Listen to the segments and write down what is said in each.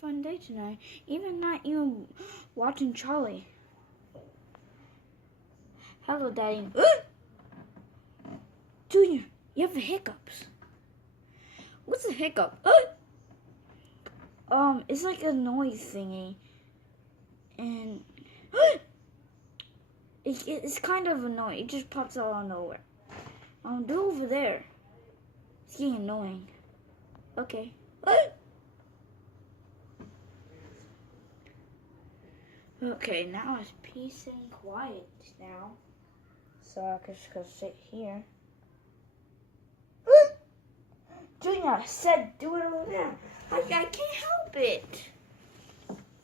fun day tonight. Even not even watching Charlie. Hello, Daddy. Junior, you have the hiccups. What's a hiccup? It's like a noise thingy. And it's kind of annoying. It just pops out of nowhere. Do over there. It's getting annoying. Okay. Okay, now it's peace and quiet now. So I can just go sit here. Junior said do it over there. I can't help it.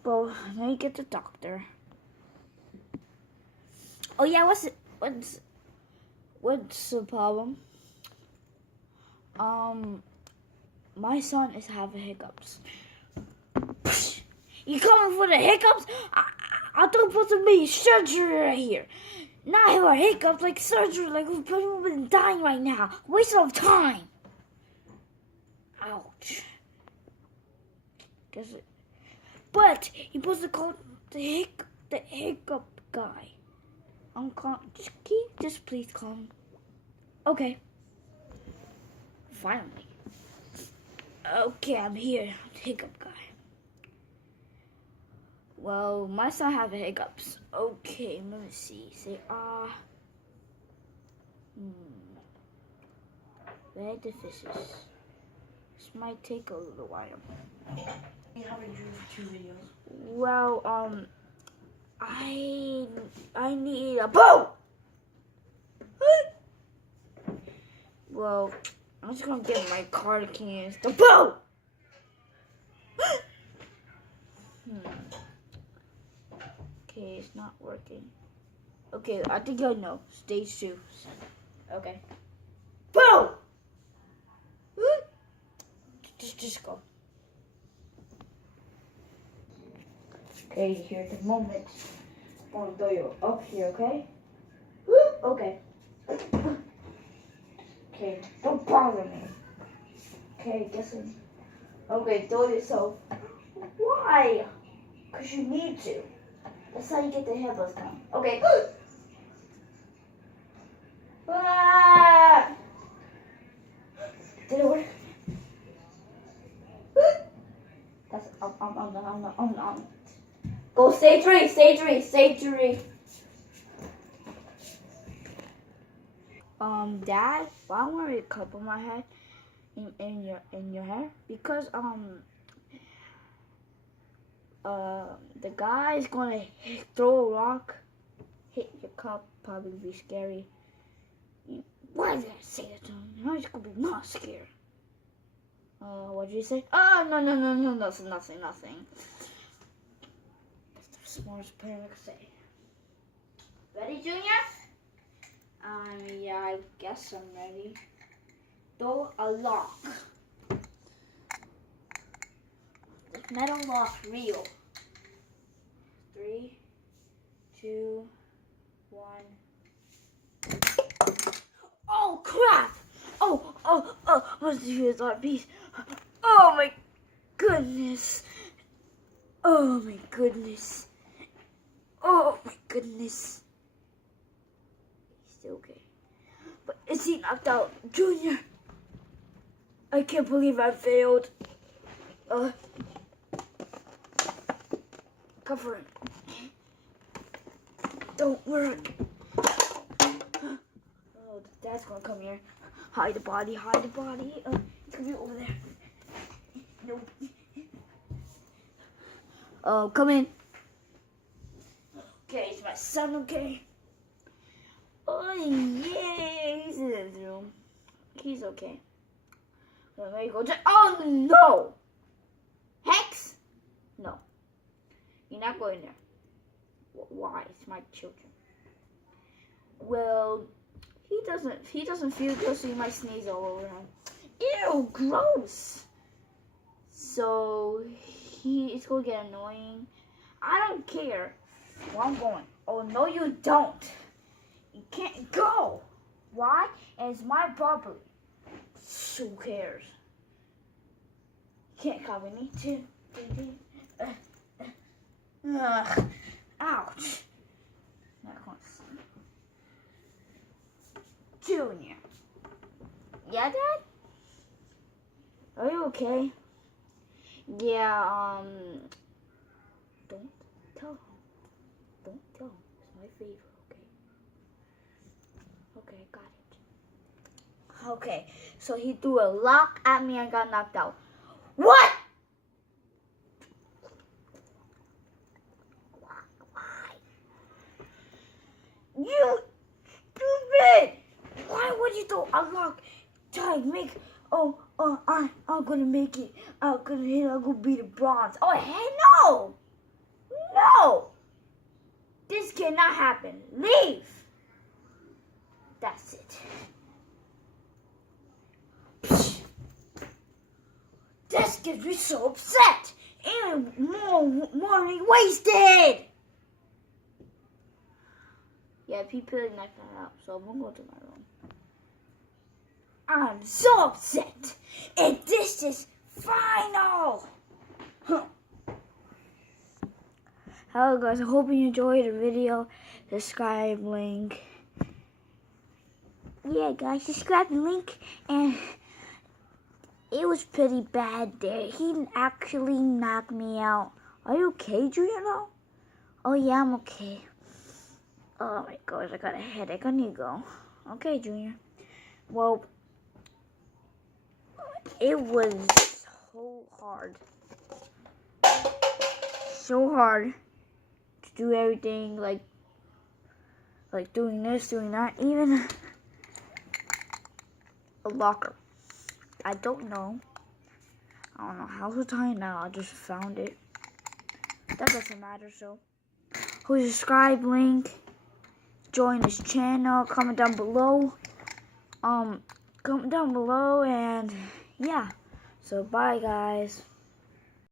Well, let me get the doctor. Oh yeah, what's the problem? My son is having hiccups. You coming for the hiccups? I thought it was supposed to be surgery right here. Not have hiccups like surgery, like we're probably dying right now. Waste of time. Ouch. Guess it. But you're supposed to call the hiccup guy. Just please call him. Okay. Finally. Okay, I'm here. Hiccup guy. Well, my son have hiccups. Okay, let me see. Say Bag the fishes. This might take a little while. You haven't drew for 2 videos. Well, I need a boat. Well, I'm just gonna get my card cans. The boat. Okay, it's not working. Okay, I think I know. Stage 2. Okay. Boom! Just go. Okay, here's the moment. I'm gonna throw you up here, okay? Okay. Okay, don't bother me. Okay, guessing. Okay, throw yourself. Why? Because you need to. That's how you get the headless come. Okay. Ah! Did it work? That's I'm. Go stage 3, stage 3, stage 3. Dad, why am I wearing a cup on my head in your hair? Because the guy is gonna throw a rock, hit your cup, probably be scary. Why did I say that to him? Now he's gonna be not scared. What did you say? Oh, no, nothing. That's the smartest parent I could say. Ready, Junior? Yeah, I guess I'm ready. Throw a lock. Metal lock real. 3, 2, 1. Oh crap! What's the our piece? Oh my goodness! Oh my goodness! Oh my goodness! He's still okay. But is he knocked out? Junior! I can't believe I failed. Cover him. Don't work. Oh, Dad's gonna come here. Hide the body. It could be over there. Nope. Oh, come in. Okay, it's my son, okay? Oh, yeah, he's in his room. He's okay. Let me go. Oh, no! Hex? No. You're not going there. Why? It's my children. Well, he doesn't feel good, so you might sneeze all over him. Ew, gross. So it's gonna get annoying. I don't care. Well, I'm going. Oh no, you don't. You can't go. Why? And it's my property. Who cares? You can't copy me. 2, 3, 3. Ugh. Ouch. Not going to sleep. Junior. Yeah, Dad? Are you okay? Yeah, don't tell him. Don't tell him. It's my favorite, okay? Okay, got it. Okay, so he threw a lock at me and got knocked out. What? Why? You stupid! Why would you throw a lock? Try to make, I'm gonna make it. I'm gonna be the bronze. Oh, hell no! No! This cannot happen. Leave! That's it. This gets me so upset. And more money wasted. Yeah, people are not that up, so I'm gonna go to my room. I'm so upset. And this is final. Hello guys, I hope you enjoyed the video. Subscribe link. Yeah guys, subscribe the link. And it was pretty bad there. He actually knocked me out. Are you okay, Junior? No? Oh yeah, I'm okay. Oh my gosh, I got a headache. I need to go. Okay, Junior. Well, it was so hard. So hard to do everything, like doing this, doing that, even a locker. I don't know how to tie it now. I just found it. That doesn't matter, so subscribe link, join this channel, comment down below. Comment down below, and yeah. So bye guys.